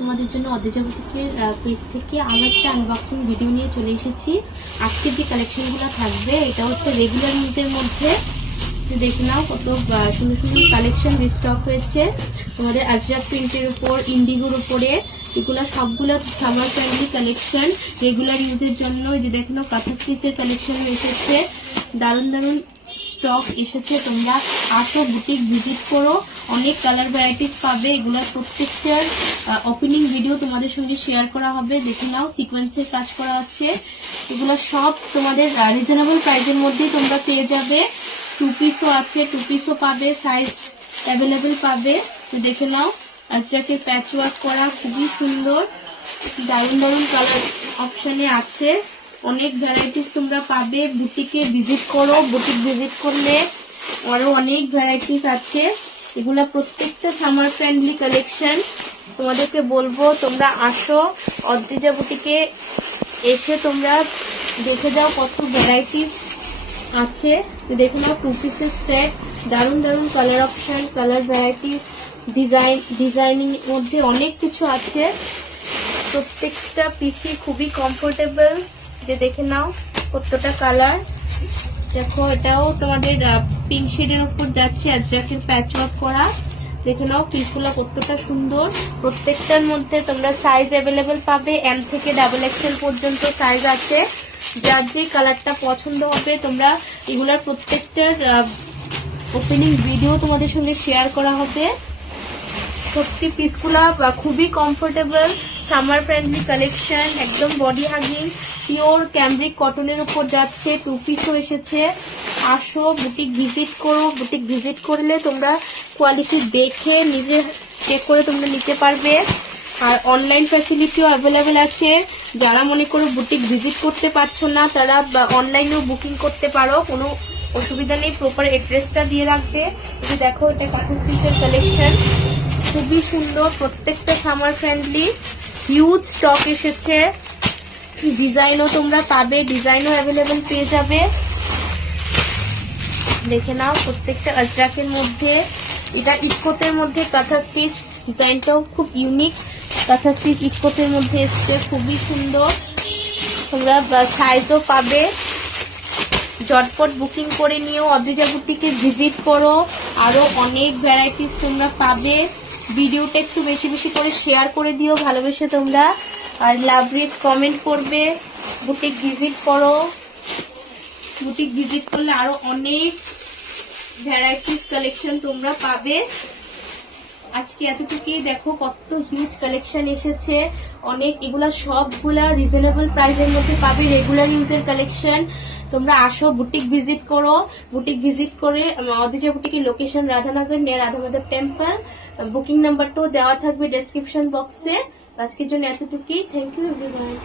তোমাদের জন্য অদ্রিজা বুটিকের পেজ থেকে আরো একটা আনবক্সিং ভিডিও নিয়ে চলে এসেছি। আজকের যে কালেকশনগুলো থাকবে এটা হচ্ছে রেগুলার ইউজের মধ্যে। দেখে নাও কত সুন্দর সুন্দর কালেকশন রিস্টক হয়েছে তোমাদের আজরাক প্রিন্টের উপর, ইন্ডিগোর উপরে। এগুলো সবগুলো সামার ফ্রেন্ডলি কালেকশন রেগুলার ইউজের জন্য। এই যে দেখে নাও কাঁথা স্টিচের কালেকশন এসেছে, দারুণ দারুণ স্টক এসেছে। তোমরা আসো, বুটিক ভিজিট করো, অনেক কালার ভ্যারাইটিস পাবে। এগুলোর প্রত্যেকটার ওপেনিং ভিডিও তোমাদের সঙ্গে শেয়ার করা হবে। দেখে নাও সিকোয়েন্সের কাজ করা আছে। এগুলো সব তোমাদের রিজনেবল প্রাইসের মধ্যেই তোমরা পেয়ে যাবে। টু পিসও আছে, টু পিসও পাবে, সাইজ অ্যাভেলেবেল পাবে। তো দেখে নাও আজরাকের প্যাচ ওয়ার্ক করা, খুবই সুন্দর, দারুণ দারুণ কালার অপশনে আছে। অনেক ভ্যারাইটিস তোমরা পাবে। বুটিকে ভিজিট করো, বুটিক ভিজিট করলে আরো অনেক ভ্যারাইটিস আছে। এগুলা প্রত্যেকটা সামার ফ্রেন্ডলি কালেকশন। তোমাদেরকে বলবো তোমরা আসো অদ্রিজা বুটিকে, এসে তোমরা দেখে যাও কত ভ্যারাইটিস আছে। দেখো না, টু পিসের সেট, দারুণ দারুণ colour option, colour varieties, designing মধ্যে অনেক কিছু আছে। প্রত্যেকটা পিসি খুবই কমফোর্টেবল। যে দেখে নাও কতটা কালার। দেখো এটাও তোমাদের পিঙ্ক শেডের উপর যাচ্ছে, আজরাকের প্যাচ ওয়ার্ক করা। দেখে নাও পিসগুলো কতটা সুন্দর। প্রত্যেকটার মধ্যে তোমরা সাইজ অ্যাভেলেবেল পাবে, এম থেকে ডাবল এক্সেল পর্যন্ত সাইজ আছে। যার যে কালারটা পছন্দ হবে তোমরা এগুলার প্রত্যেকটার ওপেনিং ভিডিও তোমাদের সঙ্গে শেয়ার করা হবে। সত্যি পিসগুলা খুবই কমফোর্টেবল, সামার ফ্রেন্ডলি কালেকশন, একদম বডি হাগিং, পিওর ক্যামব্রিক কটনের উপর যাচ্ছে। টু পিসও এসেছে। আসো বুটিক ভিজিট করো, বুটিক ভিজিট করলে তোমরা কোয়ালিটি দেখে নিজে চেক করে তোমরা নিতে পারবে। আর অনলাইন ফ্যাসিলিটিও অ্যাভেলেবেল আছে। যারা মনে করো বুটিক ভিজিট করতে পারছো না তারা অনলাইনেও বুকিং করতে পারো, কোনো অসুবিধা নেই। প্রপার অ্যাড্রেসটা দিয়ে রাখবে। এই দেখো এটা কাঁথা স্টিচের কালেকশন, খুবই সুন্দর, প্রত্যেকটা সামার ফ্রেন্ডলি। হিউজ স্টক এসেছে। ডিজাইনও তোমরা পাবে, ডিজাইনও অ্যাভেলেবেল পেয়ে যাবে। দেখে নাও প্রত্যেকটা আজরাকের মধ্যে। এটা ইকোতের মধ্যে কাঁথা স্টিচ, ডিজাইনটাও খুব ইউনিক। কাঁথা স্টিচ ইকোতের মধ্যে এসছে, খুবই সুন্দর। তোমরা সাইজও পাবে। ঝটপট বুকিং করে নিও, অদ্রিজা বুটিকে ভিজিট করো, আরো অনেক ভ্যারাইটিস তোমরা পাবে। ভিডিওটা একটু বেশি বেশি করে শেয়ার করে দিও ভালোবেসে তোমরা, আর লাভ রেট কমেন্ট করবে। বুটিক ভিজিট করো, বুটিক ভিজিট করলে আরো অনেক ভ্যারাইটিস কালেকশন তোমরা পাবে। আজকে এতটুকুই। দেখো কত হিউজ কালেকশন এসেছে, অনেক। এগুলা সবগুলা রিজনেবল প্রাইসের মধ্যে পাবে, রেগুলার ইউজের কালেকশন। তোমরা আসো, বুটিক ভিজিট করো। বুটিক ভিজিট করে অদ্রিজা বুটিকের লোকেশন রাধানগর নিয়ে রাধা মাধব টেম্পল। বুকিং নাম্বারটাও দেওয়া থাকবে ডেসক্রিপশন বক্সে। আজকের জন্য এতটুকুই। Thank you everyone.